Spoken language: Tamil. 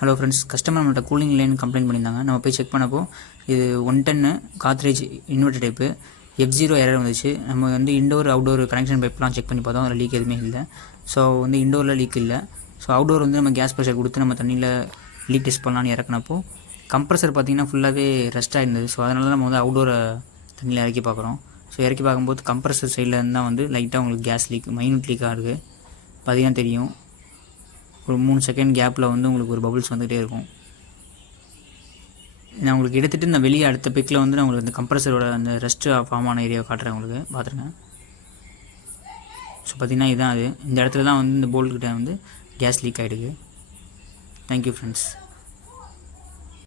ஹலோ ஃப்ரெண்ட்ஸ், கஸ்டமர் நம்மள்ட்ட கூலிங் லைன் கம்ப்ளைண்ட் பண்ணியிருந்தாங்க. நம்ம போய் செக் பண்ணப்போ இது 110 Godrej inverter type F0 error வந்துச்சு. நம்ம வந்து இண்டோர் அவுட்டோர் கனெக்ஷன் பைப்லாம் செக் பண்ணி பார்த்தோம், அதில் லீக் எதுவுமே இல்லை. ஸோ வந்து இண்டோரில் லீக் இல்லை. ஸோ அவுட்டோர் வந்து நம்ம கேஸ் ப்ரெஷர் கொடுத்து நம்ம தண்ணியில் லீக் டெஸ்ட் பண்ணலான்னு இறக்குனப்போ கம்ப்ரஸர் பார்த்திங்கன்னா ஃபுல்லாகவே ரெஸ்ட் ஆகிருந்தது. ஸோ அதனால தான் நம்ம வந்து அவுட்டோரை தண்ணியில் இறக்கி பார்க்குறோம். ஸோ இறக்கி பார்க்கும்போது கம்ப்ரஸர் சைடில் இருந்தால் வந்து லைட்டாக உங்களுக்கு கேஸ் லீக் மைனூட் லீக்காக இருக்குது. பார்த்தீங்கன்னா தெரியும், ஒரு 3 செகண்ட் கேப்பில் வந்து உங்களுக்கு ஒரு பபுள்ஸ் வந்துகிட்டே இருக்கும். நான் உங்களுக்கு எடுத்துகிட்டு இந்த வெளியே அடுத்த பிக்கில் வந்து நான் உங்களுக்கு இந்த கம்ப்ரஸரோட அந்த ரெஸ்ட்டு ஃபார்ம் ஆன ஏரியாவை காட்டுறேன். உங்களுக்கு பார்த்துருங்க. ஸோ பார்த்திங்கன்னா இதுதான் அது. இந்த இடத்துல தான் வந்து இந்த போல்ட்கிட்ட வந்து கேஸ் லீக் ஆகிடுது. Thank you friends.